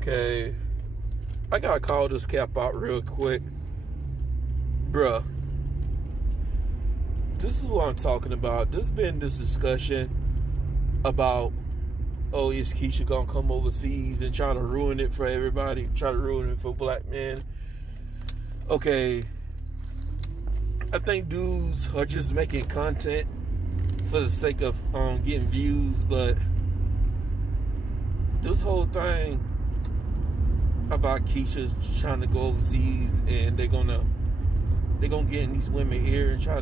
Okay, I gotta call this cap out real quick. Bruh, this is what I'm talking about. There's been this discussion about, oh, is Keisha gonna come overseas and try to ruin it for everybody? Try to ruin it for black men? Okay, I think dudes are just making content for the sake of getting views, but this whole thing about Keisha trying to go overseas and they're gonna get in these women's ear and try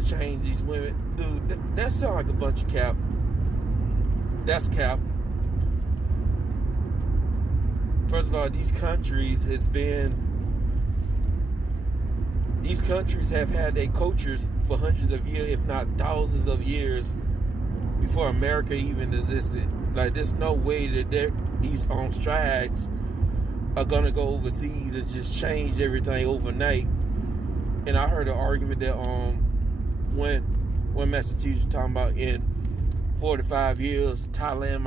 to change these women, dude, that sounds like a bunch of cap. That's cap. First of all, these countries have had their cultures for hundreds of years, if not thousands of years, before America even existed. Like, there's no way that these strags are gonna go overseas and just change everything overnight. And I heard an argument that when master teacher talking about in 4 to 5 years, Thailand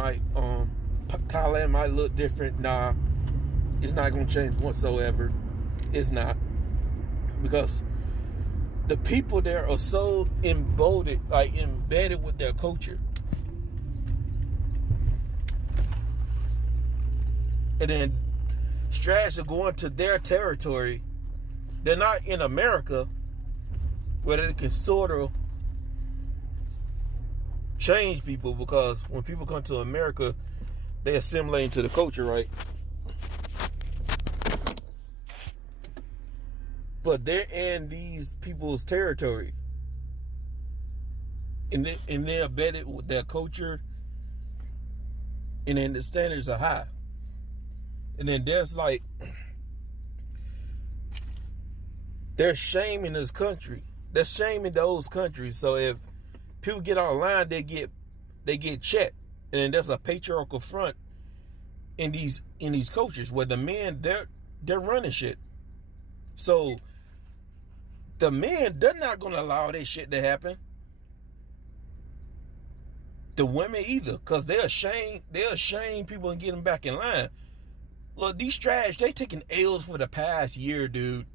might look different. Nah, it's not gonna change whatsoever. It's not, because the people there are so embedded with their culture. And then strags are going to their territory. They're not in America, where they can sort of change people, because when people come to America, they assimilate into the culture, right? But they're in these people's territory, and they're embedded with their culture, and then the standards are high. And then there's shame in this country. There's shame in those countries. So if people get online, they get checked, and then there's a patriarchal front in these cultures where the men they're running shit. So the men, they're not gonna allow that shit to happen. The women either, because they'll shame people and get them back in line. Look, these strags, they taking L's for the past year, dude.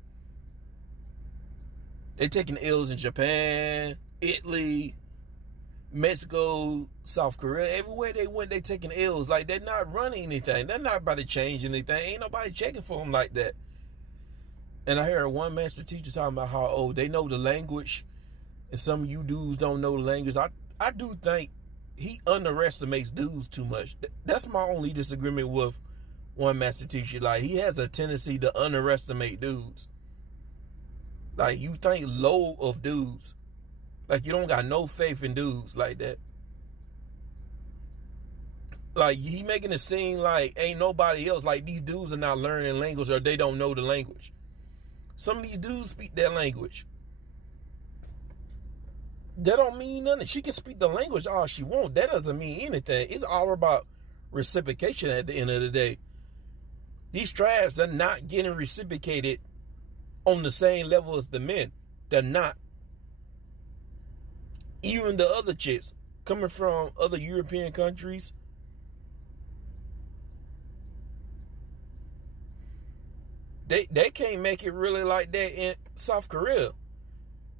They taking L's in Japan, Italy, Mexico, South Korea. Everywhere they went, they taking L's. Like, they're not running anything. They're not about to change anything. Ain't nobody checking for them like that. And I heard one master teacher talking about how, oh, they know the language, and some of you dudes don't know the language. I do think he underestimates dudes too much. That's my only disagreement with one master teacher. Like, he has a tendency to underestimate dudes. Like, you think low of dudes. Like, you don't got no faith in dudes like that. Like, he making it seem like ain't nobody else. Like, these dudes are not learning language, or they don't know the language. Some of these dudes speak that language. That don't mean nothing. She can speak the language all she wants. That doesn't mean anything. It's all about reciprocation at the end of the day. These strags are not getting reciprocated on the same level as the men. They're not. Even the other chicks coming from other European countries, they can't make it really like that in South Korea,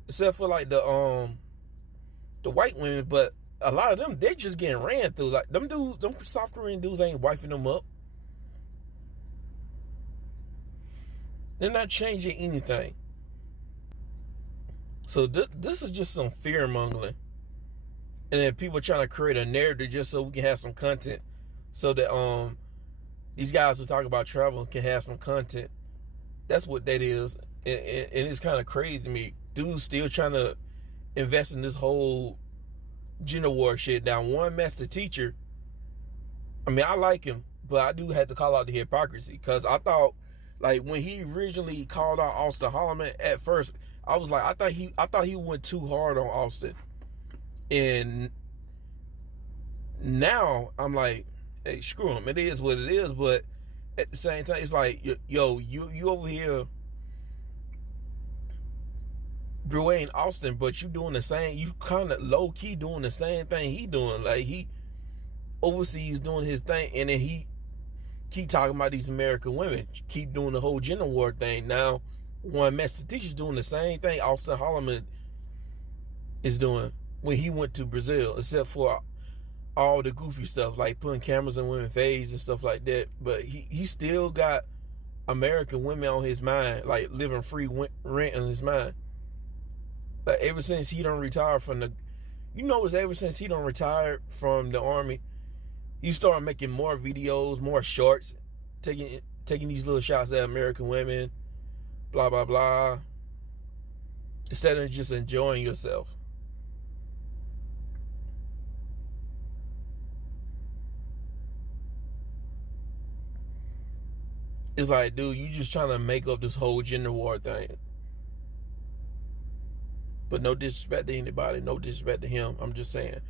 except for like the white women. But a lot of them, they just getting ran through. Like, them dudes, them South Korean dudes ain't wifing them up. They're not changing anything. So this is just some fear mongering, and then people trying to create a narrative just so we can have some content, so that these guys who talk about travel can have some content. That's what that is, and it's kind of crazy to me. Dudes still trying to invest in this whole gender war shit. Now, one master teacher, I mean, I like him, but I do have to call out the hypocrisy, because I thought, like, when he originally called out Austin Holloman, at first I was like, I thought he went too hard on Austin, and now I'm like, hey, screw him. It is what it is. But at the same time, it's like, yo, you over here Dwayne Austin, but you doing the same. You kind of low key doing the same thing he doing. Like, overseas doing his thing, and then he keep talking about these American women, keep doing the whole gender war thing. Now, one master teacher's doing the same thing Austin Holloman is doing when he went to Brazil, except for all the goofy stuff like putting cameras in women's face and stuff like that. But he still got American women on his mind, like living free rent on his mind. Like ever since he don't retire from the, ever since he don't retire from the army, he started making more videos, more shorts, taking these little shots at American women, blah blah blah, instead of just enjoying yourself. It's like, dude, you just trying to make up this whole gender war thing. But no disrespect to anybody, no disrespect to him. I'm just saying.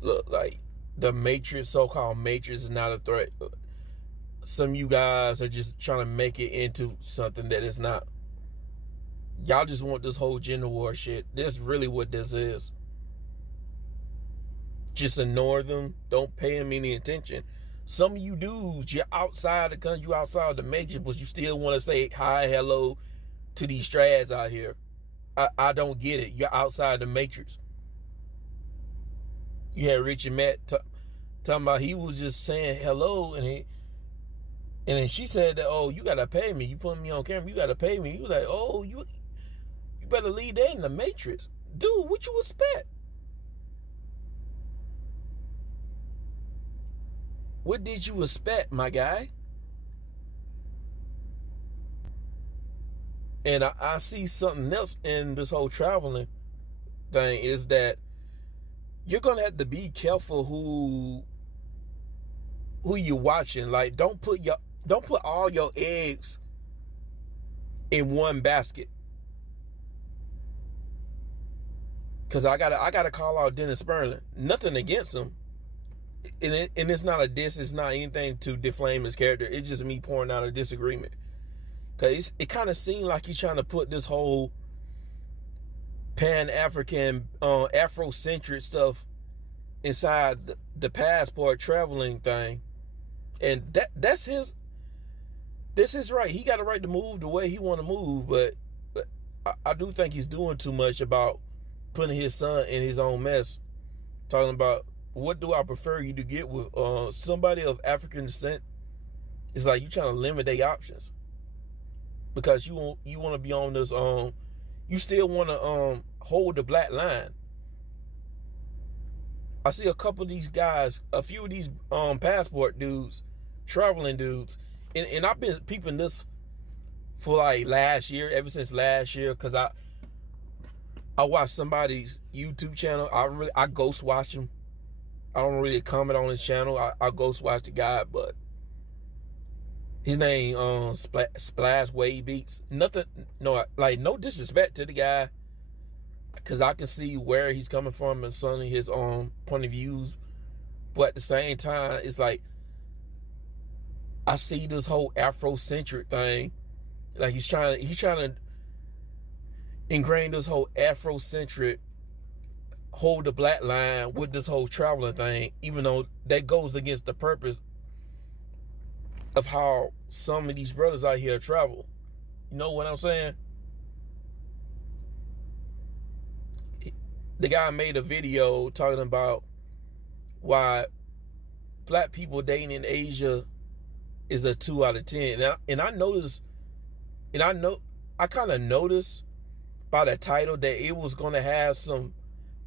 Look, like the Matrix, so-called Matrix, is not a threat. Some of you guys are just trying to make it into something that it's not. Y'all just want this whole gender war shit. That's really what this is. Just ignore them. Don't pay them any attention. Some of you dudes, you're outside the country, you're outside the Matrix, but you still want to say hi, hello to these strags out here. I don't get it. You're outside the Matrix. You had Richie Matt talking about he was just saying hello, and then she said that, oh, you gotta pay me. You put me on camera, you gotta pay me. You was like, oh, you better leave that in the Matrix. Dude, what you expect? What did you expect, my guy? And I see something else in this whole traveling thing, is that you're gonna have to be careful who you're watching. Like, don't put all your eggs in one basket. Cause I gotta call out Dennis Sperling. Nothing against him, and it's not a diss. It's not anything to deflame his character. It's just me pouring out a disagreement. Cause it kind of seemed like he's trying to put this whole Pan-African, Afrocentric stuff inside the passport traveling thing, and that's his. This is right. He got a right to move the way he want to move, but I do think he's doing too much about putting his son in his own mess. Talking about, what do I prefer you to get with somebody of African descent? It's like you trying to limit their options because you want to be on this. You still want to hold the black line. I see a couple of these guys, a few of these passport dudes, traveling dudes, and I've been peeping this for like last year, ever since last year, because I watched somebody's YouTube channel. I ghost watch him. I don't really comment on his channel. I ghost watch the guy, but his name Splash Wave Beats. Nothing, no disrespect to the guy, because I can see where he's coming from and some of his point of views, but at the same time, it's like I see this whole Afrocentric thing. Like he's trying to ingrain this whole Afrocentric, hold the black line with this whole traveling thing, even though that goes against the purpose of how some of these brothers out here travel. You know what I'm saying? The guy made a video talking about why black people dating in Asia is a 2 out of 10. And I noticed, I kind of noticed by the title that it was going to have some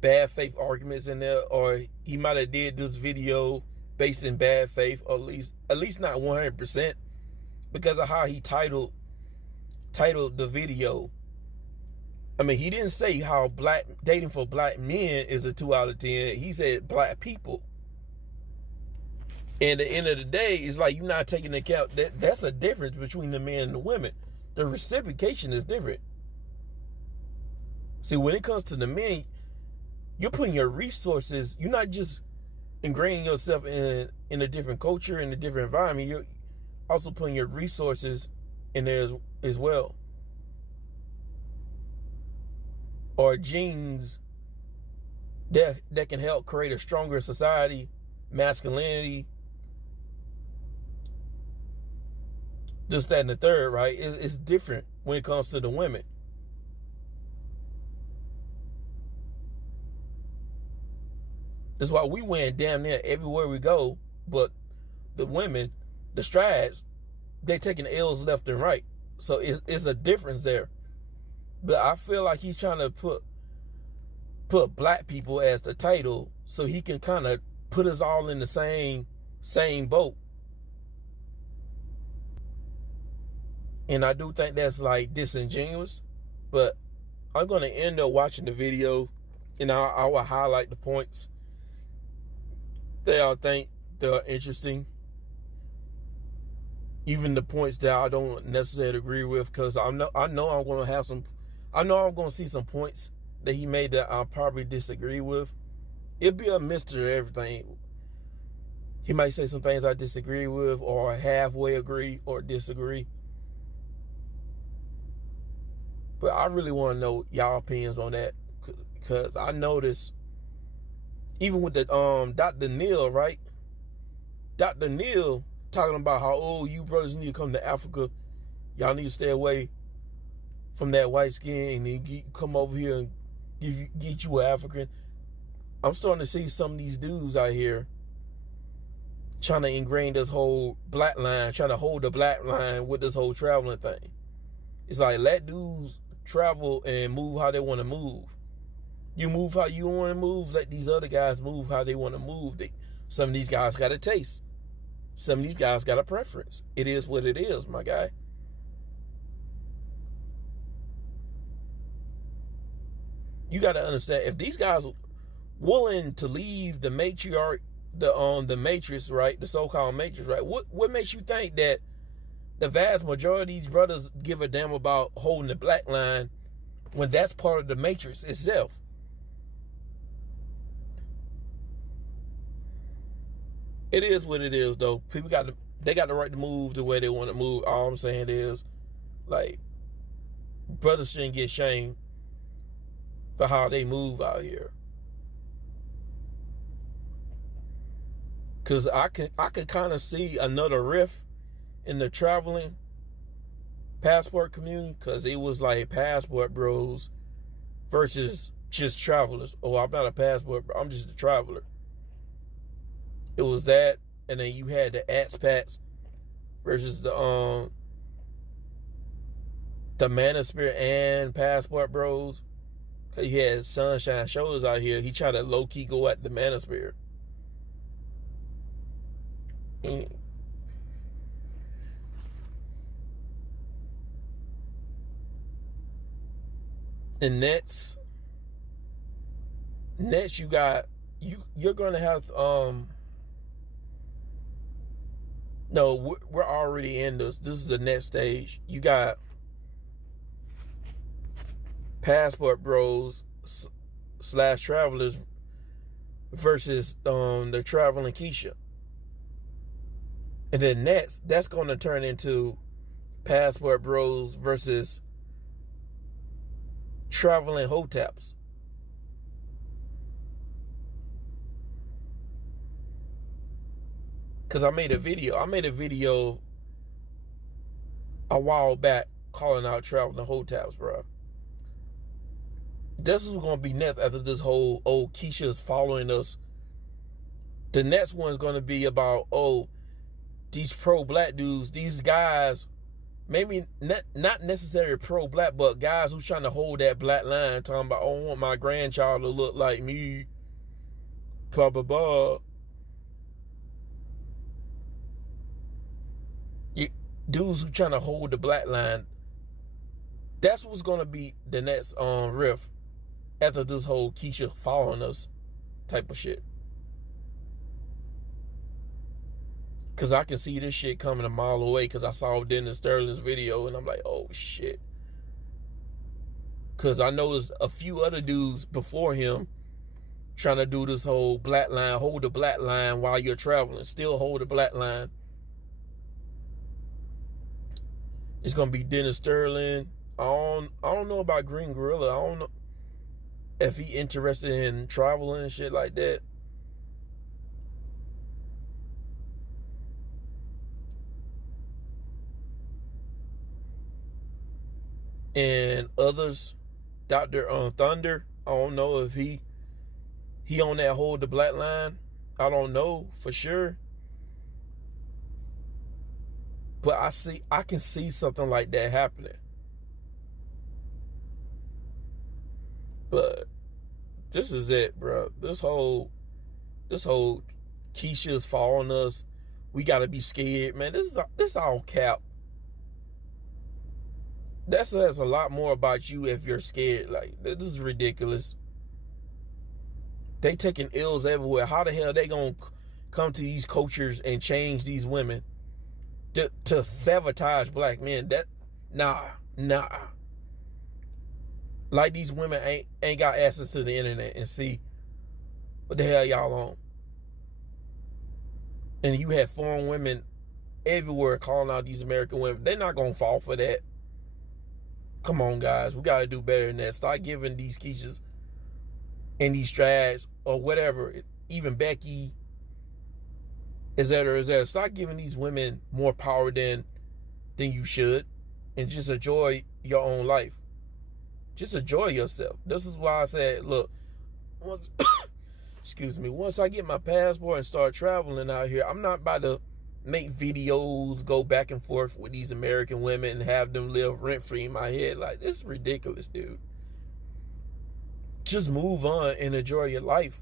bad faith arguments in there, or he might have did this video based in bad faith, or at least not 100%, because of how he titled the video. I mean, he didn't say how dating for black men is a 2 out of 10. He said black people. And at the end of the day, it's like you're not taking into account that's a difference between the men and the women. The reciprocation is different. See, when it comes to the men, you're putting your resources, you're not just ingraining yourself in a different culture, in a different environment, you're also putting your resources in there as well. Or genes that can help create a stronger society, masculinity, this, that, and the third, right? It's different when it comes to the women. That's why we win damn near everywhere we go, but the women, the strags, they taking L's left and right. So it's a difference there. But I feel like he's trying to put black people as the title so he can kind of put us all in the same boat. And I do think that's like disingenuous, but I'm going to end up watching the video and I will highlight the points that I think they're interesting. Even the points that I don't necessarily agree with, because I know I'm going to see some points that he made that I'll probably disagree with. It'd be a mixture of everything. He might say some things I disagree with, or halfway agree or disagree. But I really want to know y'all opinions on that, because I noticed even with the Dr. Neil, right? Dr. Neil talking about how, oh, you brothers need to come to Africa. Y'all need to stay away from that white skin and then come over here and get you an African. I'm starting to see some of these dudes out here trying to ingrain this whole black line, trying to hold the black line with this whole traveling thing. It's like, let dudes travel and move how they want to move. You move how you want to move. Let these other guys move how they want to move. Some of these guys got a taste. Some of these guys got a preference. It is what it is, my guy. You got to understand, if these guys are willing to leave the matriarch, the matrix, right, the so-called matrix, right, what makes you think that the vast majority of these brothers give a damn about holding the black line when that's part of the matrix itself? It is what it is, though. People got the right to move the way they want to move. All I'm saying is, like, brothers shouldn't get shamed for how they move out here. Cause I could kind of see another rift in the traveling passport community, cause it was like passport bros versus just travelers. Oh, I'm not a passport bro, I'm just a traveler. It was that, and then you had the expats versus the manosphere and passport bros. Cause he had Sunshine Shoulders out here. He tried to low key go at the manosphere. And next you got you're gonna have no, we're already in this. This is the next stage. You got passport bros / travelers versus the traveling Keisha. And then next, that's going to turn into passport bros versus traveling hotaps. Because I made a video a while back calling out traveling hotaps, bro. This is going to be next after this whole, oh, Keisha's following us. The next one is going to be about, oh, these pro-black dudes, these guys, maybe not necessarily pro-black, but guys who's trying to hold that black line, talking about, oh, I want my grandchild to look like me, blah, blah, blah. Dudes who trying to hold the black line, that's what's going to be the next riff after this whole Keisha following us type of shit. Because I can see this shit coming a mile away, because I saw Dennis Sterling's video and I'm like, oh shit. Because I noticed a few other dudes before him trying to do this whole black line, hold the black line while you're traveling. Still hold the black line. It's gonna be Dennis Sterling. I don't know about Green Gorilla. I don't know if he interested in traveling and shit like that. And others, Dr. Thunder, I don't know if he on that hold the black line. I don't know for sure. But I can see something like that happening. But this is it, bro. This whole Keisha's following us. We gotta be scared, man. This all cap. That says a lot more about you if you're scared. Like, this is ridiculous. They taking ills everywhere. How the hell they gonna come to these cultures and change these women to sabotage black men? That nah. Like these women ain't got access to the internet and see what the hell y'all on. And you have foreign women everywhere calling out these American women. They're not gonna fall for that. Come on, guys. We got to do better than that. Start giving these Keishas and these strags or whatever, even Becky, etc. Start giving these women more power than you should, and just enjoy your own life. Just enjoy yourself. This is why I said, look, once I get my passport and start traveling out here, I'm not about to make videos, go back and forth with these American women and have them live rent-free in my head. Like, this is ridiculous, dude. Just move on and enjoy your life.